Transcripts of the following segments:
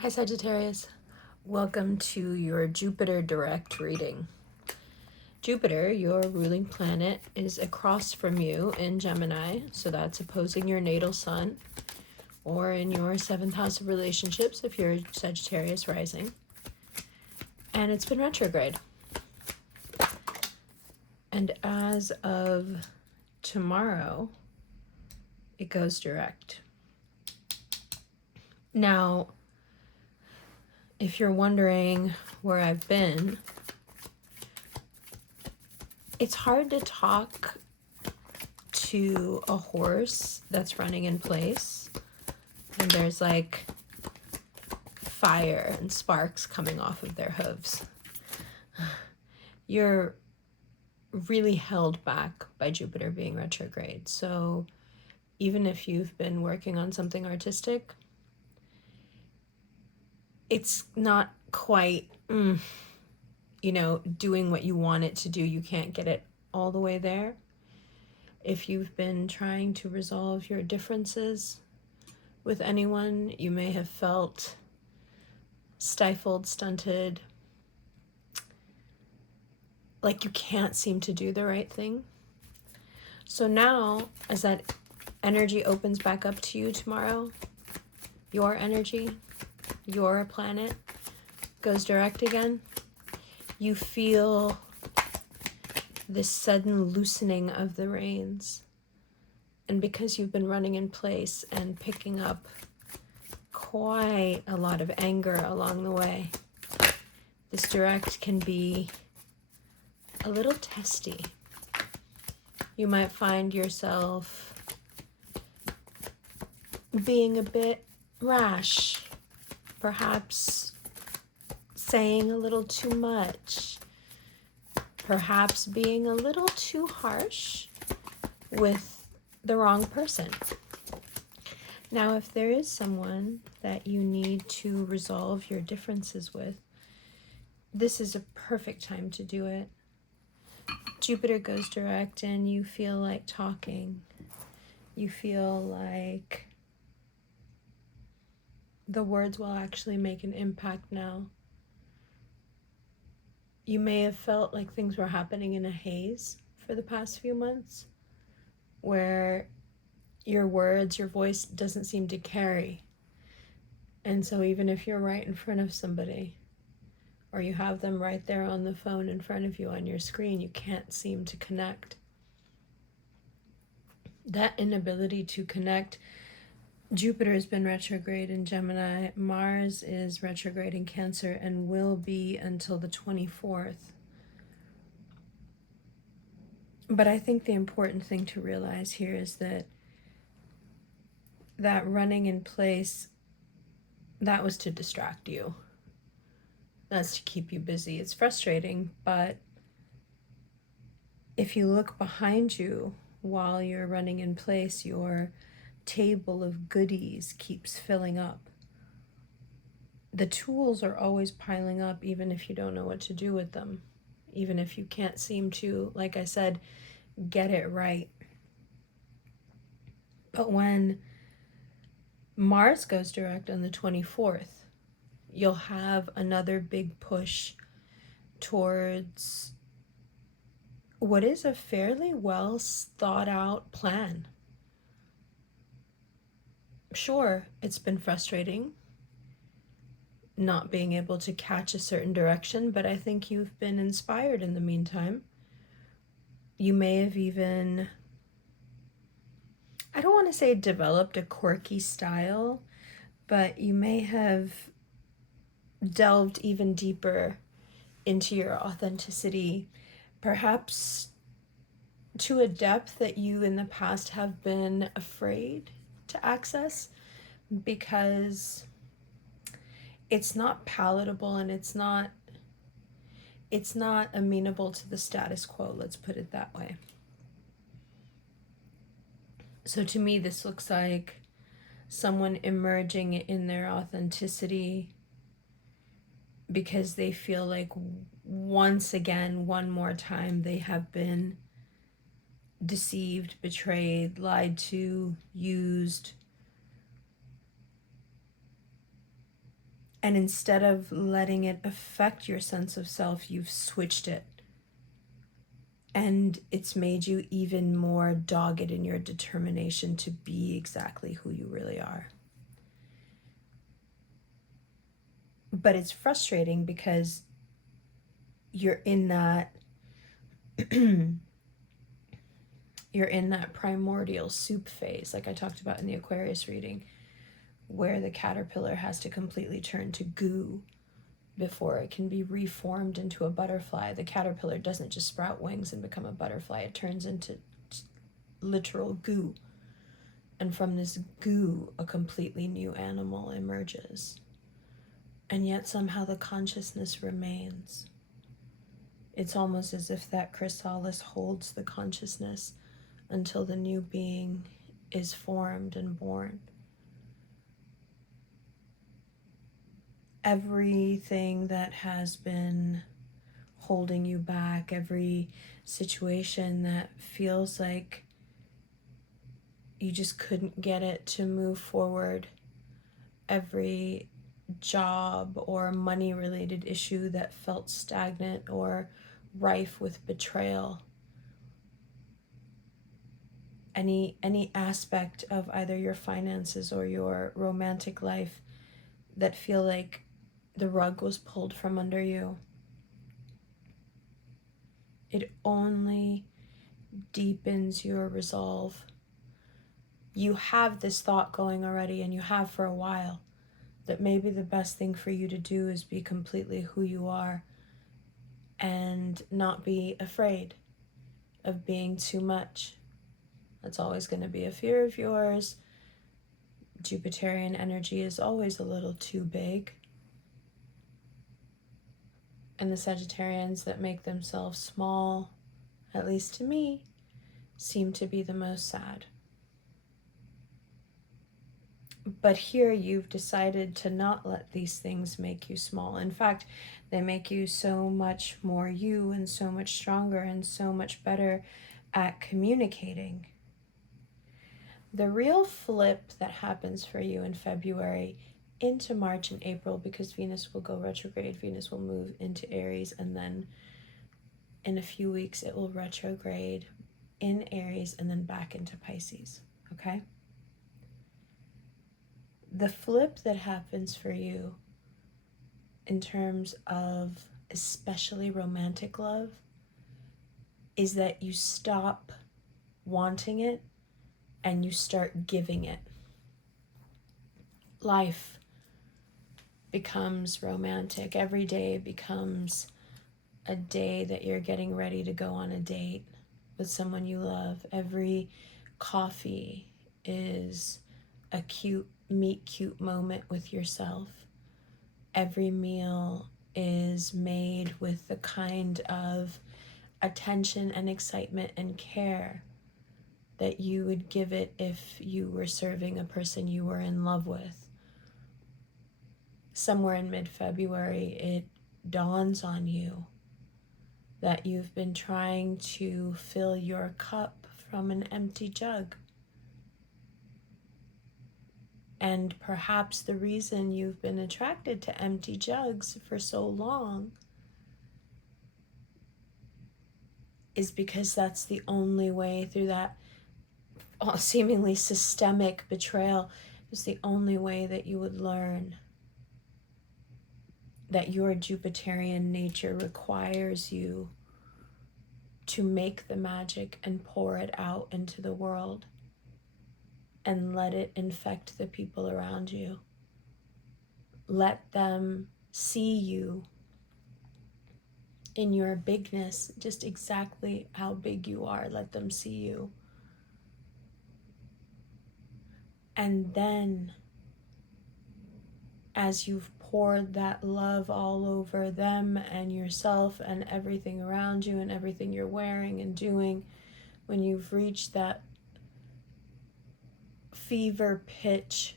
Hi Sagittarius, welcome to your Jupiter direct reading. Jupiter, your ruling planet, is across from you in Gemini, so that's opposing your natal sun, or in your 7th house of relationships if you're Sagittarius rising. And it's been retrograde. And as of tomorrow, it goes direct. Now, if you're wondering where I've been, it's hard to talk to a horse that's running in place and there's like fire and sparks coming off of their hooves. You're really held back by Jupiter being retrograde. So even if you've been working on something artistic, it's not quite, doing what you want it to do. You can't get it all the way there. If you've been trying to resolve your differences with anyone, you may have felt stifled, stunted, like you can't seem to do the right thing. So now, as that energy opens back up to you tomorrow, your energy, your planet goes direct again, you feel this sudden loosening of the reins. And because you've been running in place and picking up quite a lot of anger along the way, this direct can be a little testy. You might find yourself being a bit rash, perhaps saying a little too much, perhaps being a little too harsh with the wrong person. Now, if there is someone that you need to resolve your differences with, this is a perfect time to do it. Jupiter goes direct and you feel like talking. You feel like the words will actually make an impact now. You may have felt like things were happening in a haze for the past few months, where your words, your voice doesn't seem to carry. And so even if you're right in front of somebody, or you have them right there on the phone in front of you on your screen, you can't seem to connect. That inability to connect, Jupiter has been retrograde in Gemini, Mars is retrograde in Cancer and will be until the 24th. But I think the important thing to realize here is that running in place, that was to distract you. That's to keep you busy. It's frustrating, but if you look behind you while you're running in place, your table of goodies keeps filling up. The tools are always piling up, even if you don't know what to do with them, even if you can't seem to, like I said, get it right. But when Mars goes direct on the 24th, you'll have another big push towards what is a fairly well thought out plan. Sure, it's been frustrating not being able to catch a certain direction, but I think you've been inspired in the meantime. You may have even, I don't want to say developed a quirky style, but you may have delved even deeper into your authenticity, perhaps to a depth that you in the past have been afraid to access because it's not palatable and it's not amenable to the status quo, let's put it that way. So to me, this looks like someone emerging in their authenticity because they feel like once again, one more time, they have been deceived, betrayed, lied to, used. And instead of letting it affect your sense of self, you've switched it. And it's made you even more dogged in your determination to be exactly who you really are. But it's frustrating because you're in that you're in that primordial soup phase, like I talked about in the Aquarius reading, where the caterpillar has to completely turn to goo before it can be reformed into a butterfly. The caterpillar doesn't just sprout wings and become a butterfly, it turns into literal goo. And from this goo, a completely new animal emerges. And yet somehow the consciousness remains. It's almost as if that chrysalis holds the consciousness until the new being is formed and born. Everything that has been holding you back, every situation that feels like you just couldn't get it to move forward, every job or money related issue that felt stagnant or rife with betrayal, any aspect of either your finances or your romantic life that feel like the rug was pulled from under you, it only deepens your resolve. You have this thought going already, and you have for a while, that maybe the best thing for you to do is be completely who you are and not be afraid of being too much. That's always going to be a fear of yours. Jupiterian energy is always a little too big. And the Sagittarians that make themselves small, at least to me, seem to be the most sad. But here you've decided to not let these things make you small. In fact, they make you so much more you and so much stronger and so much better at communicating. The real flip that happens for you in February into March and April, because Venus will go retrograde, Venus will move into Aries, and then in a few weeks it will retrograde in Aries and then back into Pisces, okay? The flip that happens for you in terms of especially romantic love is that you stop wanting it and you start giving it. Life becomes romantic. Every day becomes a day that you're getting ready to go on a date with someone you love. Every coffee is a cute meet cute moment with yourself. Every meal is made with the kind of attention and excitement and care that you would give it if you were serving a person you were in love with. Somewhere in mid-February, it dawns on you that you've been trying to fill your cup from an empty jug. And perhaps the reason you've been attracted to empty jugs for so long is because that's the only way, through that seemingly systemic betrayal, is the only way that you would learn that your Jupiterian nature requires you to make the magic and pour it out into the world and let it infect the people around you. Let them see you in your bigness, just exactly how big you are. Let them see you. And then, as you've poured that love all over them and yourself and everything around you and everything you're wearing and doing, when you've reached that fever pitch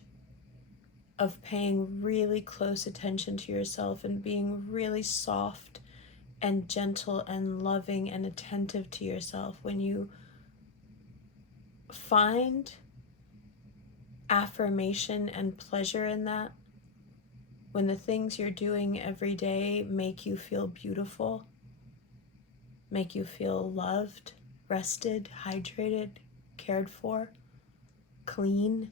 of paying really close attention to yourself and being really soft and gentle and loving and attentive to yourself, when you find affirmation and pleasure in that, when the things you're doing every day make you feel beautiful, make you feel loved, rested, hydrated, cared for, clean,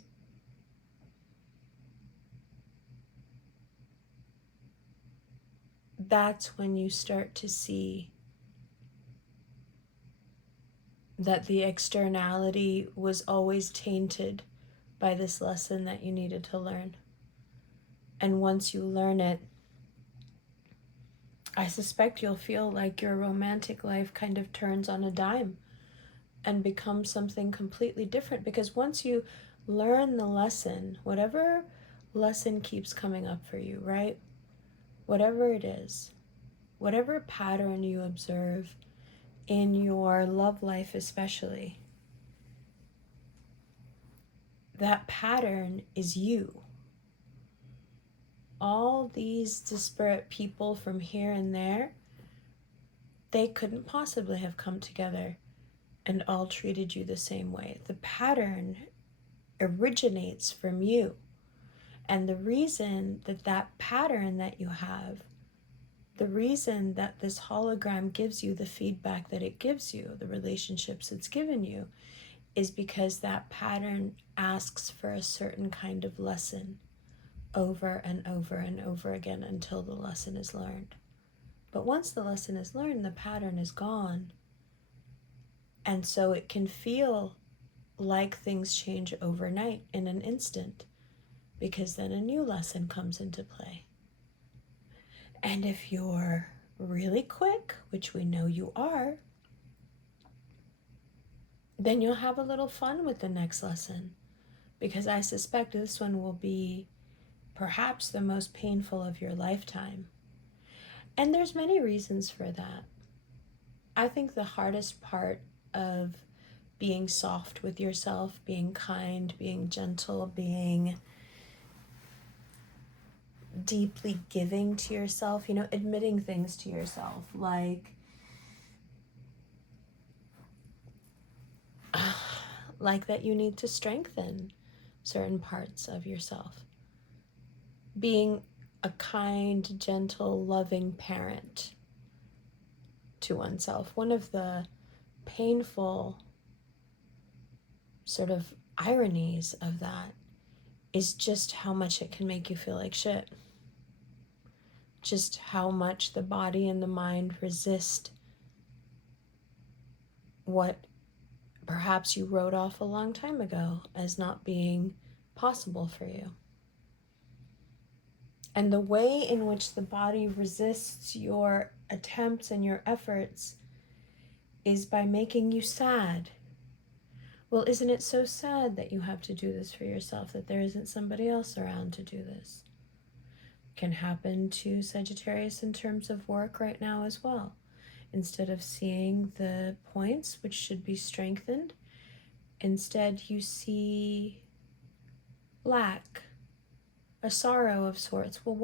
that's when you start to see that the externality was always tainted by this lesson that you needed to learn. And once you learn it, I suspect you'll feel like your romantic life kind of turns on a dime and becomes something completely different. Because once you learn the lesson, whatever lesson keeps coming up for you, right? Whatever it is, whatever pattern you observe in your love life especially, that pattern is you. All these disparate people from here and there, they couldn't possibly have come together and all treated you the same way. The pattern originates from you. And the reason that that pattern that you have, the reason that this hologram gives you the feedback that it gives you, the relationships it's given you, is because that pattern asks for a certain kind of lesson over and over and over again until the lesson is learned. But once the lesson is learned, the pattern is gone. And so it can feel like things change overnight in an instant, because then a new lesson comes into play. And if you're really quick, which we know you are, then you'll have a little fun with the next lesson, because I suspect this one will be perhaps the most painful of your lifetime. And there's many reasons for that. I think the hardest part of being soft with yourself, being kind, being gentle, being deeply giving to yourself, admitting things to yourself, like that you need to strengthen certain parts of yourself. Being a kind, gentle, loving parent to oneself. One of the painful sort of ironies of that is just how much it can make you feel like shit. Just how much the body and the mind resist what perhaps you wrote off a long time ago as not being possible for you. And the way in which the body resists your attempts and your efforts is by making you sad. Well, isn't it so sad that you have to do this for yourself, that there isn't somebody else around to do this? Can happen to Sagittarius in terms of work right now as well. Instead of seeing the points which should be strengthened, instead you see lack, a sorrow of sorts. Well,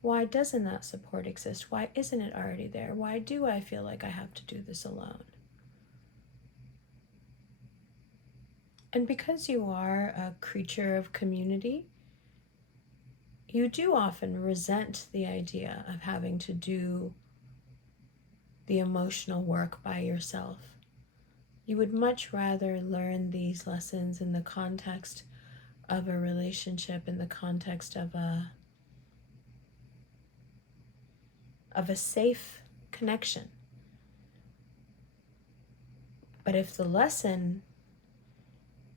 why doesn't that support exist? Why isn't it already there? Why do I feel like I have to do this alone? And because you are a creature of community, you do often resent the idea of having to do the emotional work by yourself. You would much rather learn these lessons in the context of a relationship, in the context of a safe connection. But if the lesson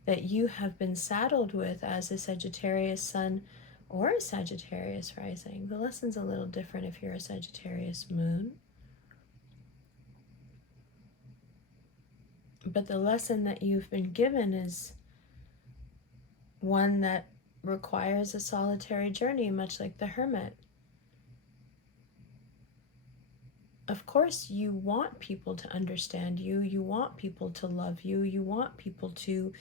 that you have been saddled with as a Sagittarius sun or a Sagittarius rising, the lesson's a little different if you're a Sagittarius moon. But the lesson that you've been given is one that requires a solitary journey, much like the hermit. Of course, you want people to understand you. You want people to love you. You want people to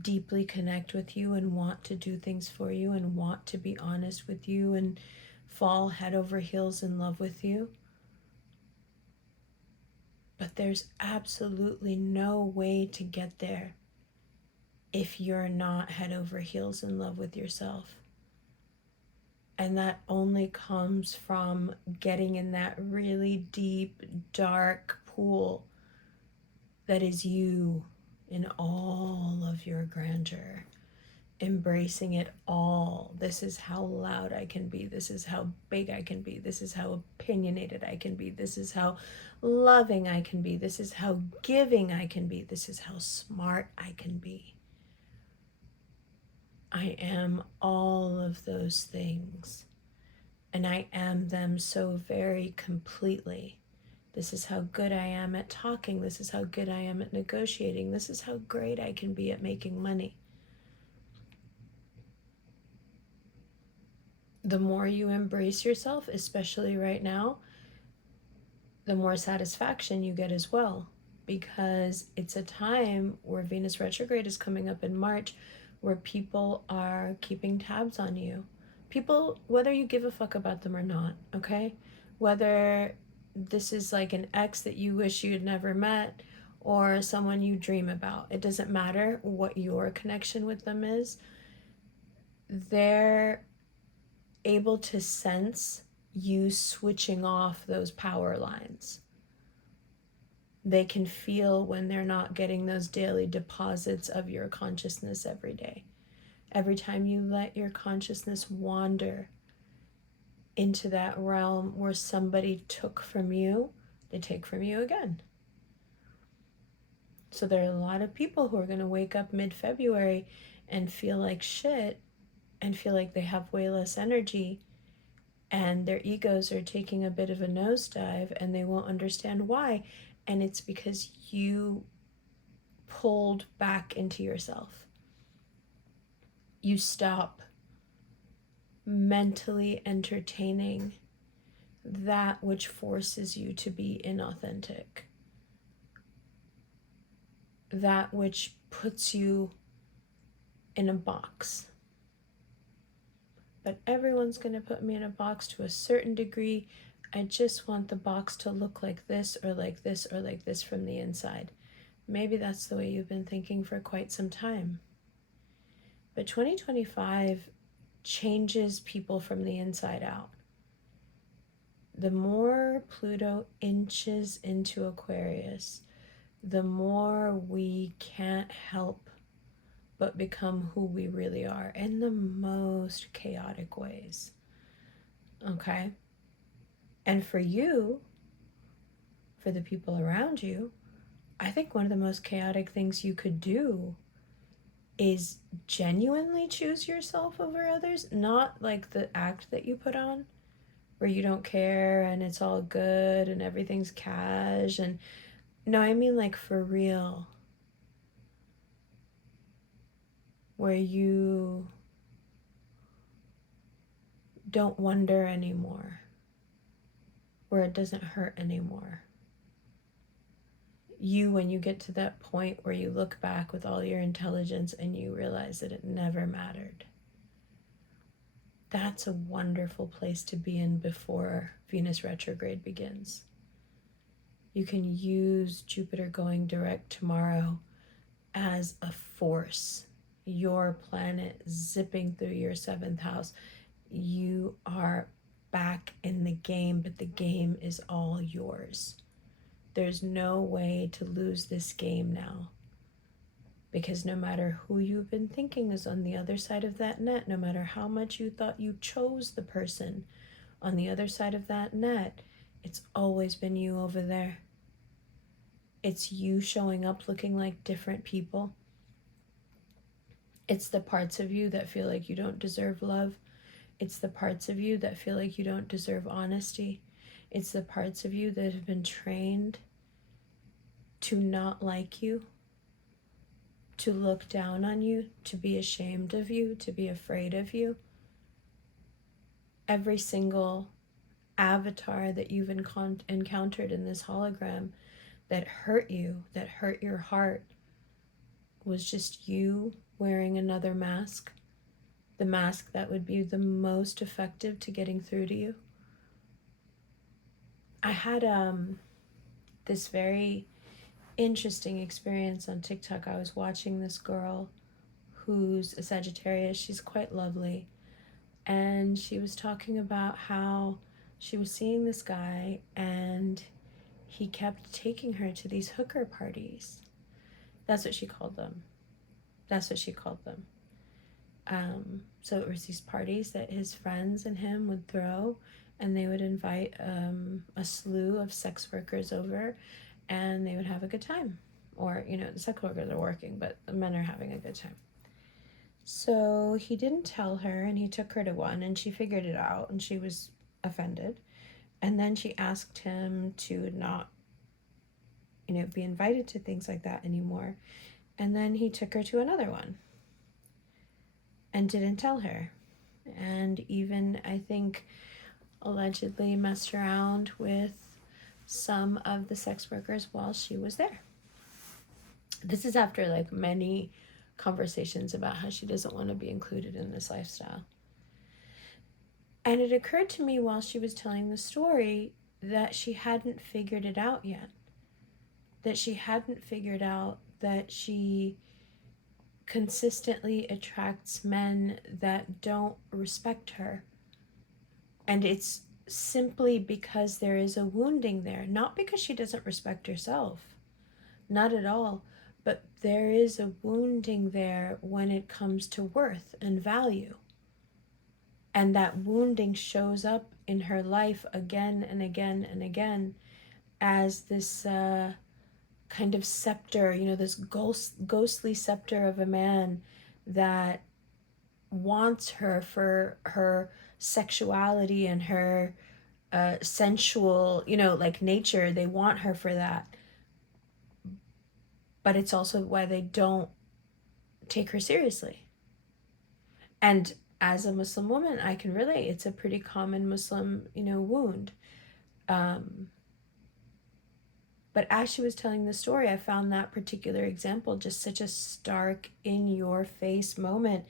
deeply connect with you and want to do things for you and want to be honest with you and fall head over heels in love with you. But there's absolutely no way to get there if you're not head over heels in love with yourself. And that only comes from getting in that really deep, dark pool that is you in all of your grandeur. Embracing it all. This is how loud I can be. This is how big I can be. This is how opinionated I can be. This is how loving I can be. This is how giving I can be. This is how smart I can be. I am all of those things. And I am them so very completely. This is how good I am at talking. This is how good I am at negotiating. This is how great I can be at making money. The more you embrace yourself, especially right now, the more satisfaction you get as well. Because it's a time where Venus retrograde is coming up in March, where people are keeping tabs on you. People, whether you give a fuck about them or not, okay? Whether this is like an ex that you wish you had never met or someone you dream about, it doesn't matter what your connection with them is. They're able to sense you switching off those power lines. They can feel when they're not getting those daily deposits of your consciousness every day. Every time you let your consciousness wander into that realm where somebody took from you, they take from you again. So there are a lot of people who are going to wake up mid-February and feel like shit and feel like they have way less energy and their egos are taking a bit of a nosedive and they won't understand why. And it's because you pulled back into yourself. You stop mentally entertaining that which forces you to be inauthentic, that which puts you in a box. But everyone's going to put me in a box to a certain degree. I just want the box to look like this or like this or like this from the inside. Maybe that's the way you've been thinking for quite some time. But 2025 changes people from the inside out. The more Pluto inches into Aquarius, the more we can't help but become who we really are in the most chaotic ways. Okay? And for you, for the people around you, I think one of the most chaotic things you could do is genuinely choose yourself over others, not like the act that you put on where you don't care and it's all good and everything's cash. And no, I mean like for real, where you don't wonder anymore, where it doesn't hurt anymore. You, when you get to that point where you look back with all your intelligence and you realize that it never mattered. That's a wonderful place to be in before Venus retrograde begins. You can use Jupiter going direct tomorrow as a force. Your planet zipping through your 7th house. You are back in the game, but the game is all yours. There's no way to lose this game now. Because no matter who you've been thinking is on the other side of that net, no matter how much you thought you chose the person on the other side of that net, it's always been you over there. It's you showing up looking like different people. It's the parts of you that feel like you don't deserve love. It's the parts of you that feel like you don't deserve honesty. It's the parts of you that have been trained to not like you, to look down on you, to be ashamed of you, to be afraid of you. Every single avatar that you've encountered in this hologram that hurt you, that hurt your heart, was just you wearing another mask, the mask that would be the most effective to getting through to you. I had this very interesting experience on TikTok. I was watching this girl who's a Sagittarius. She's quite lovely. And she was talking about how she was seeing this guy and he kept taking her to these hooker parties. That's what she called them. That's what she called them. So it was these parties that his friends and him would throw, and they would invite a slew of sex workers over, and they would have a good time. Or, the sex workers are working, but the men are having a good time. So he didn't tell her, and he took her to one, and she figured it out, and she was offended. And then she asked him to not, be invited to things like that anymore. And then he took her to another one and didn't tell her. And even, I think, allegedly messed around with some of the sex workers while she was there. This is after like many conversations about how she doesn't want to be included in this lifestyle. And it occurred to me while she was telling the story that she hadn't figured it out yet. That she hadn't figured out that she consistently attracts men that don't respect her. And it's simply because there is a wounding there, not because she doesn't respect herself, not at all, but there is a wounding there when it comes to worth and value. And that wounding shows up in her life again and again and again as this kind of scepter, this ghostly scepter of a man that wants her for her sexuality and her sensual, like nature. They want her for that. But it's also why they don't take her seriously. And as a Muslim woman, I can relate. It's a pretty common Muslim, wound. But as she was telling the story, I found that particular example just such a stark, in-your-face moment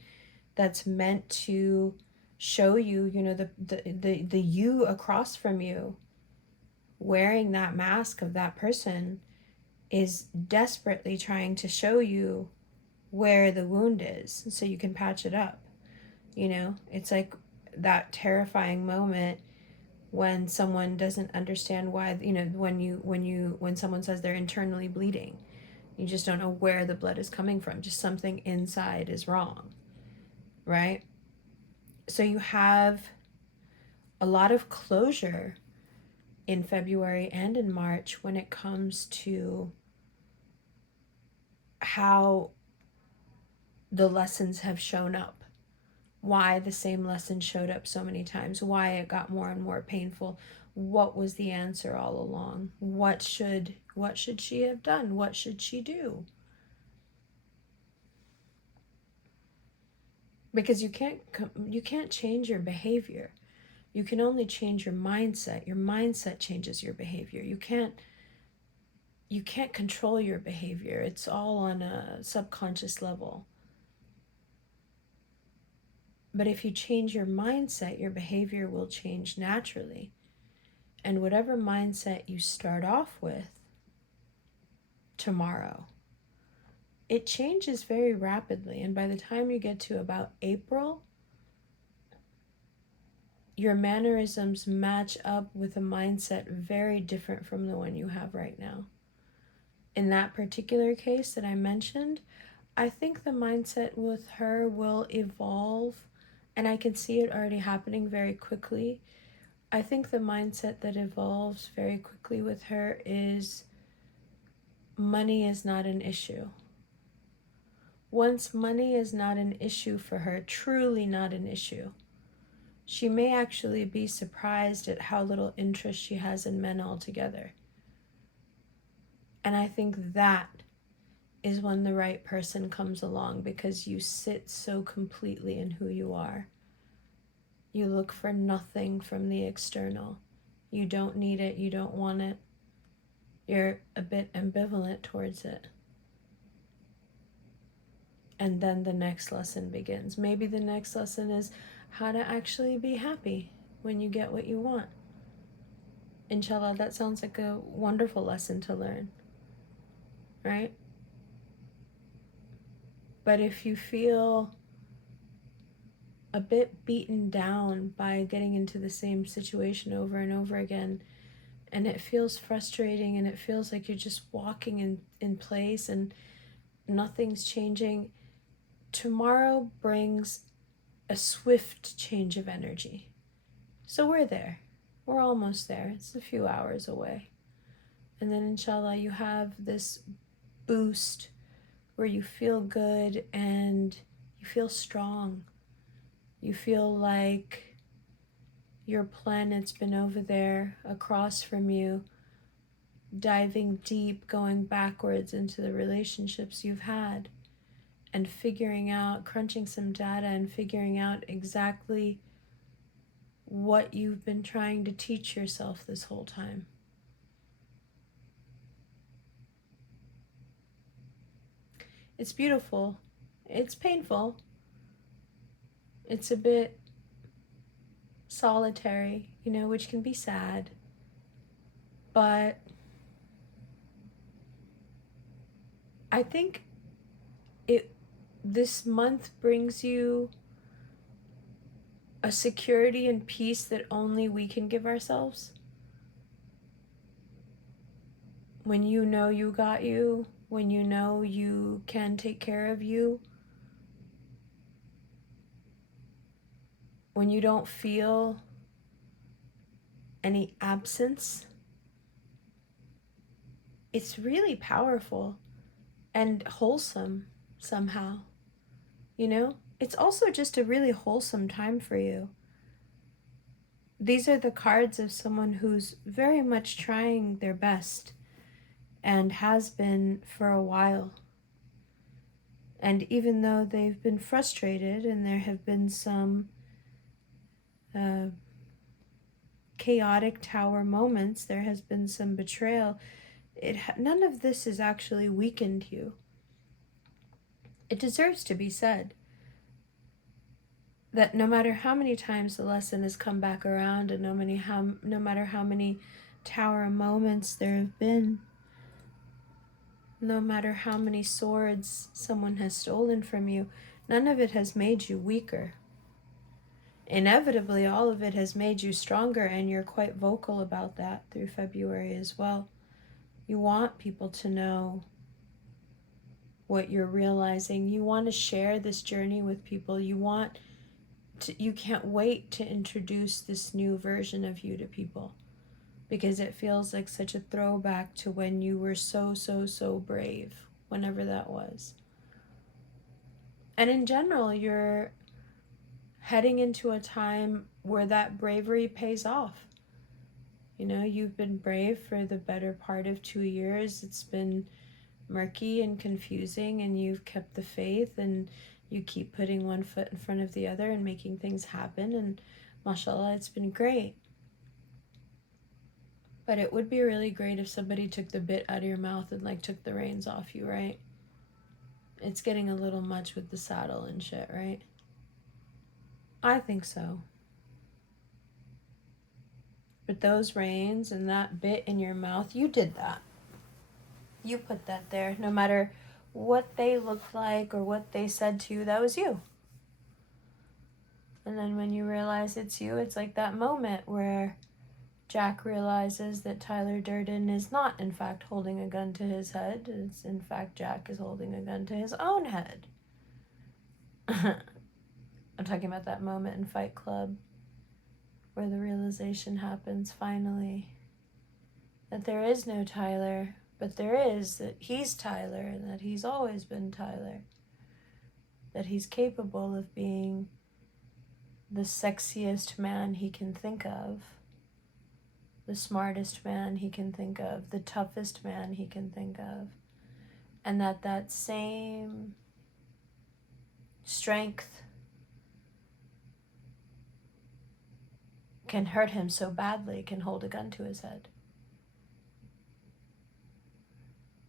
that's meant to show you, the you across from you wearing that mask of that person is desperately trying to show you where the wound is so you can patch it up. It's like that terrifying moment when someone doesn't understand why, when someone says they're internally bleeding, you just don't know where the blood is coming from. Just something inside is wrong, right? So you have a lot of closure in February and in March when it comes to how the lessons have shown up, why the same lesson showed up so many times, why it got more and more painful. What was the answer all along? What should she have done? What should she do? Because you can't change your behavior. You can only change your mindset. Your mindset changes your behavior. You can't control your behavior. It's all on a subconscious level. But if you change your mindset, your behavior will change naturally. And whatever mindset you start off with tomorrow, it changes very rapidly. And by the time you get to about April, your mannerisms match up with a mindset very different from the one you have right now. In that particular case that I mentioned, I think the mindset with her will evolve, and I can see it already happening very quickly. I think the mindset that evolves very quickly with her is money is not an issue. Once money is not an issue for her, truly not an issue, she may actually be surprised at how little interest she has in men altogether. And I think that is when the right person comes along, because you sit so completely in who you are. You look for nothing from the external. You don't need it. You don't want it. You're a bit ambivalent towards it. And then the next lesson begins. Maybe the next lesson is how to actually be happy when you get what you want. Inshallah, that sounds like a wonderful lesson to learn, right? But if you feel a bit beaten down by getting into the same situation over and over again. And it feels frustrating, and it feels like you're just walking in place and nothing's changing. Tomorrow brings a swift change of energy. So we're there. We're almost there. It's a few hours away. And then inshallah you have this boost where you feel good and you feel strong. You feel like your planet's been over there across from you, diving deep, going backwards into the relationships you've had and figuring out, crunching some data and figuring out exactly what you've been trying to teach yourself this whole time. It's beautiful. It's painful. It's a bit solitary, which can be sad. But I think this month brings you a security and peace that only we can give ourselves. When you know you got you, when you know you can take care of you, when you don't feel any absence, it's really powerful and wholesome somehow. It's also just a really wholesome time for you. These are the cards of someone who's very much trying their best and has been for a while. And even though they've been frustrated and there have been some chaotic tower moments, there has been some betrayal, none of this has actually weakened you. It deserves to be said that no matter how many times the lesson has come back around and no matter how many tower moments there have been, no matter how many swords someone has stolen from you, none of it has made you weaker. Inevitably, all of it has made you stronger, and you're quite vocal about that through February as well. You want people to know what you're realizing. You want to share this journey with people. You can't wait to introduce this new version of you to people, because it feels like such a throwback to when you were so brave, whenever that was. And in general, you're heading into a time where that bravery pays off. You've been brave for the better part of 2 years. It's been murky and confusing, and you've kept the faith, and you keep putting one foot in front of the other and making things happen, and mashallah, it's been great. But it would be really great if somebody took the bit out of your mouth and took the reins off you, right? It's getting a little much with the saddle and shit, right? I think so. But those reins and that bit in your mouth, you did that. You put that there. No matter what they looked like or what they said to you, that was you. And then when you realize it's you, it's like that moment where Jack realizes that Tyler Durden is not, in fact, holding a gun to his head. It's, in fact, Jack is holding a gun to his own head. I'm talking about that moment in Fight Club where the realization happens finally that there is no Tyler, but there is, that he's Tyler and that he's always been Tyler. That he's capable of being the sexiest man he can think of, the smartest man he can think of, the toughest man he can think of. And that same strength can hurt him so badly, can hold a gun to his head.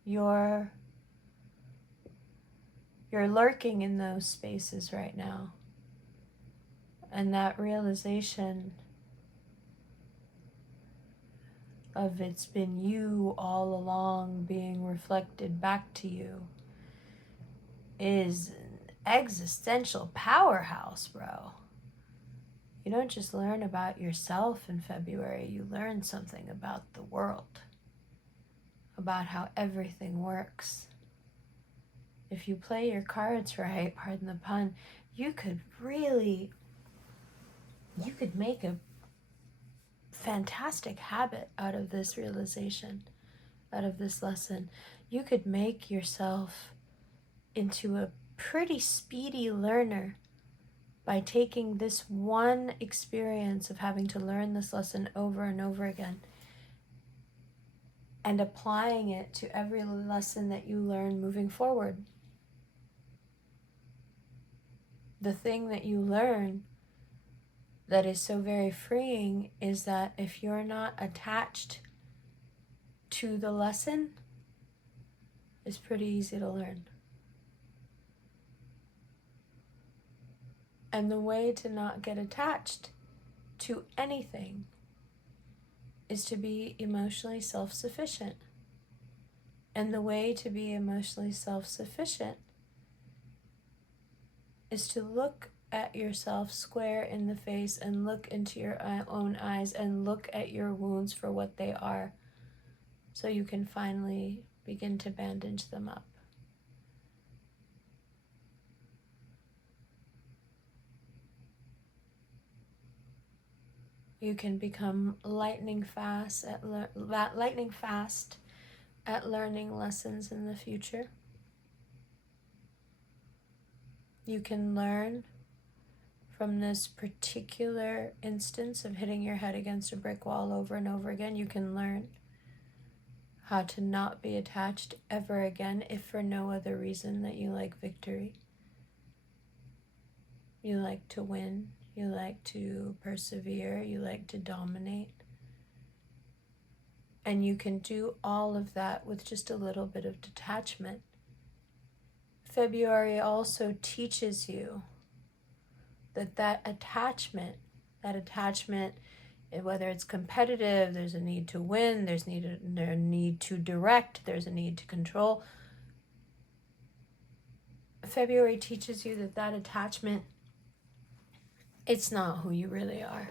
You're lurking in those spaces right now. And that realization of it's been you all along being reflected back to you is an existential powerhouse, bro. You don't just learn about yourself in February, you learn something about the world, about how everything works. If you play your cards right, pardon the pun, you could make a fantastic habit out of this realization, out of this lesson. You could make yourself into a pretty speedy learner by taking this one experience of having to learn this lesson over and over again and applying it to every lesson that you learn moving forward. The thing that you learn that is so very freeing is that if you're not attached to the lesson, it's pretty easy to learn. And the way to not get attached to anything is to be emotionally self-sufficient. And the way to be emotionally self-sufficient is to look at yourself square in the face and look into your own eyes and look at your wounds for what they are, so you can finally begin to bandage them up. You can become lightning fast at learning lessons in the future. You can learn from this particular instance of hitting your head against a brick wall over and over again. You can learn how to not be attached ever again, if for no other reason that you like victory. You like to win. You like to persevere. You like to dominate. And you can do all of that with just a little bit of detachment. February also teaches you that attachment, whether it's competitive, there's a need to win, there's a need to direct, there's a need to control. February teaches you that attachment, it's not who you really are.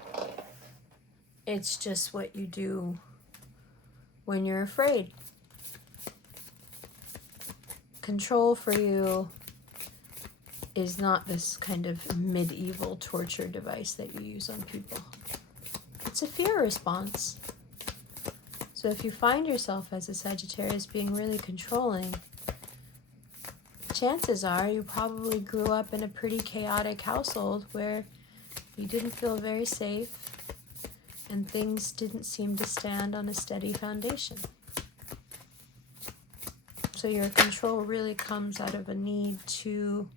It's just what you do when you're afraid. Control for you is not this kind of medieval torture device that you use on people. It's a fear response. So if you find yourself as a Sagittarius being really controlling, chances are you probably grew up in a pretty chaotic household where you didn't feel very safe and things didn't seem to stand on a steady foundation. So your control really comes out of a need to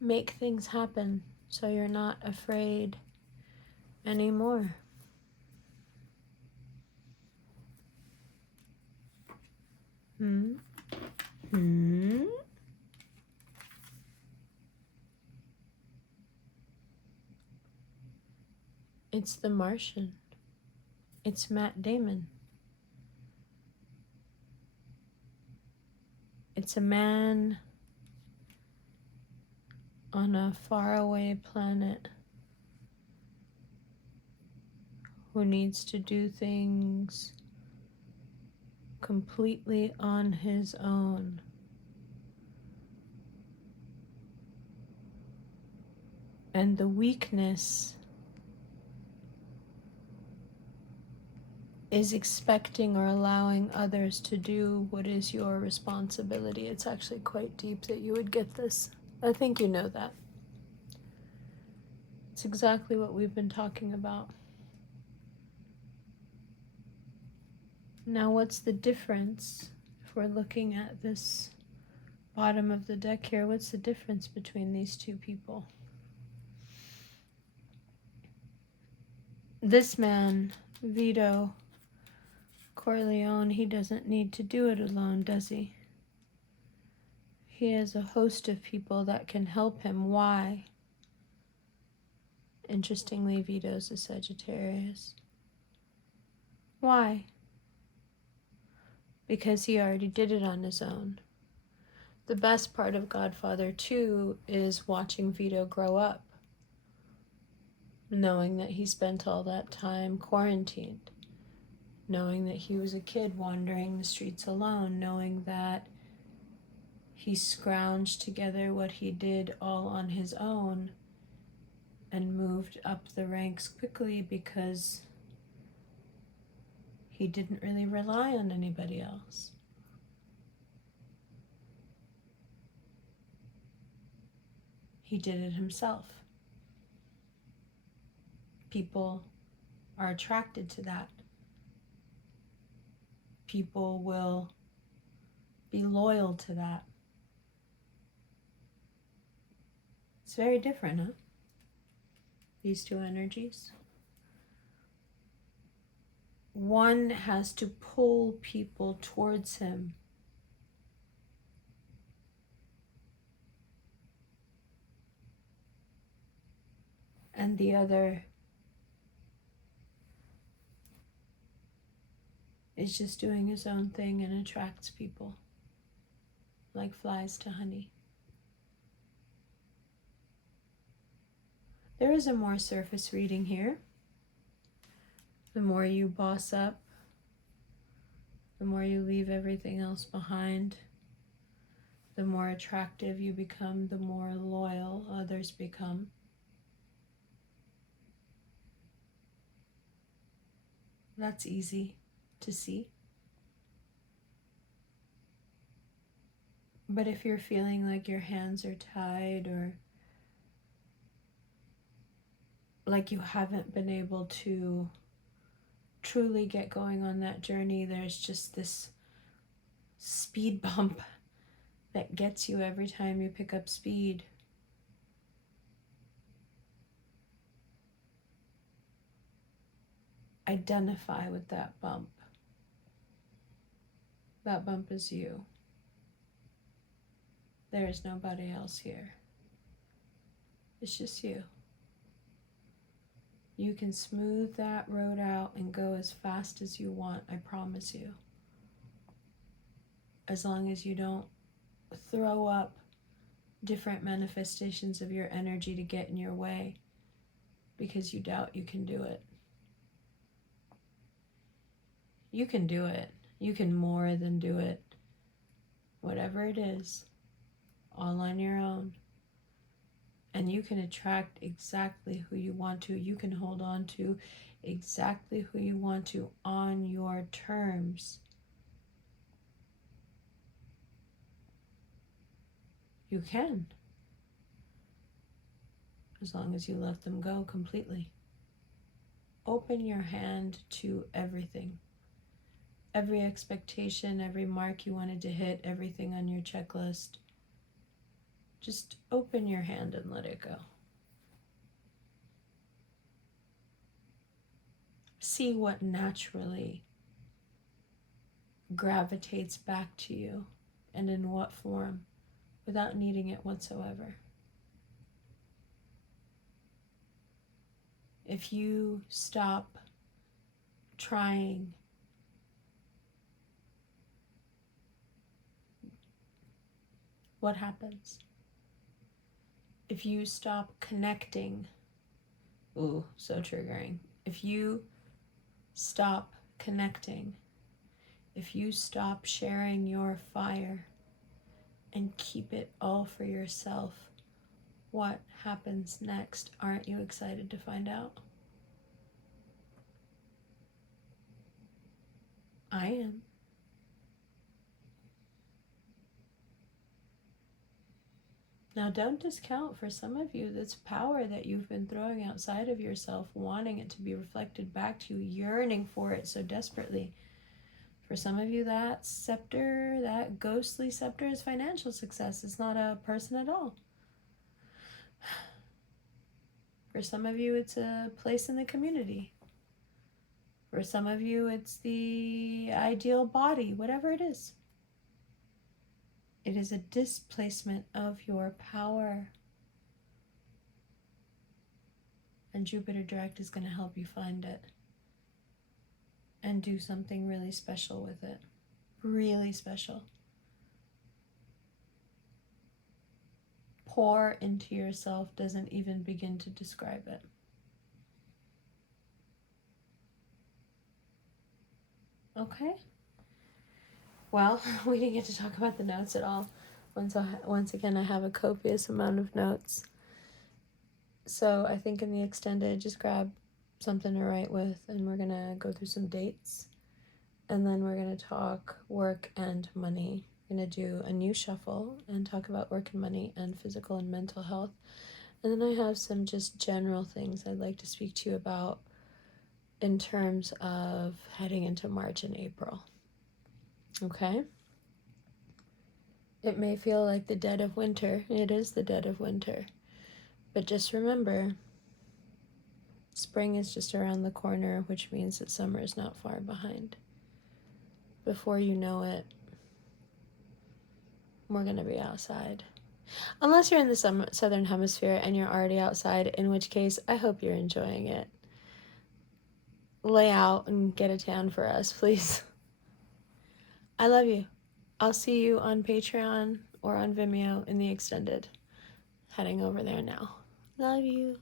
make things happen so you're not afraid anymore. It's the Martian. It's Matt Damon. It's a man on a faraway planet who needs to do things completely on his own. And the weakness is expecting or allowing others to do what is your responsibility. It's actually quite deep that you would get this. I think you know that. It's exactly what we've been talking about. Now, what's the difference? If we're looking at this bottom of the deck here, what's the difference between these two people? This man, Vito Corleone, he doesn't need to do it alone, does he? He has a host of people that can help him. Why? Interestingly, Vito's a Sagittarius. Why? Because he already did it on his own. The best part of Godfather 2 is watching Vito grow up, knowing that he spent all that time quarantined, knowing that he was a kid wandering the streets alone, knowing that he scrounged together what he did all on his own and moved up the ranks quickly because he didn't really rely on anybody else. He did it himself. People are attracted to that. People will be loyal to that. It's very different, huh? These two energies. One has to pull people towards him. And the other is just doing his own thing and attracts people like flies to honey. There is a more surface reading here. The more you boss up, the more you leave everything else behind, the more attractive you become, the more loyal others become. That's easy to see. But if you're feeling like your hands are tied or like you haven't been able to truly get going on that journey, there's just this speed bump that gets you every time you pick up speed. Identify with that bump. That bump is you. There is nobody else here. It's just you. You can smooth that road out and go as fast as you want, I promise you. As long as you don't throw up different manifestations of your energy to get in your way because you doubt you can do it. You can do it. You can more than do it. Whatever it is, all on your own. And you can attract exactly who you want to. You can hold on to exactly who you want to on your terms. You can. As long as you let them go completely. Open your hand to everything. Every expectation, every mark you wanted to hit, everything on your checklist. Just open your hand and let it go. See what naturally gravitates back to you and in what form without needing it whatsoever. If you stop trying, what happens? If you stop connecting, ooh, so triggering. If you stop connecting, if you stop sharing your fire and keep it all for yourself, what happens next? Aren't you excited to find out? I am. Now, don't discount for some of you this power that you've been throwing outside of yourself, wanting it to be reflected back to you, yearning for it so desperately. For some of you, that scepter, that ghostly scepter, is financial success. It's not a person at all. For some of you, it's a place in the community. For some of you, it's the ideal body, whatever it is. It is a displacement of your power. And Jupiter Direct is going to help you find it and do something really special with it. Really special. pour into yourself doesn't even begin to describe it. Okay. Well, we didn't get to talk about the notes at all. Once again, I have a copious amount of notes. So I think in the extended, just grab something to write with, and we're going to go through some dates. And then we're going to talk work and money. We're going to do a new shuffle and talk about work and money and physical and mental health. And then I have some just general things I'd like to speak to you about in terms of heading into March and April. Okay? It may feel like the dead of winter. It is the dead of winter. But just remember, spring is just around the corner, which means that summer is not far behind. Before you know it, we're going to be outside. Unless you're in the southern hemisphere and you're already outside, in which case I hope you're enjoying it. Lay out and get a tan for us, please. I love you. I'll see you on Patreon or on Vimeo in the extended. Heading over there now. Love you.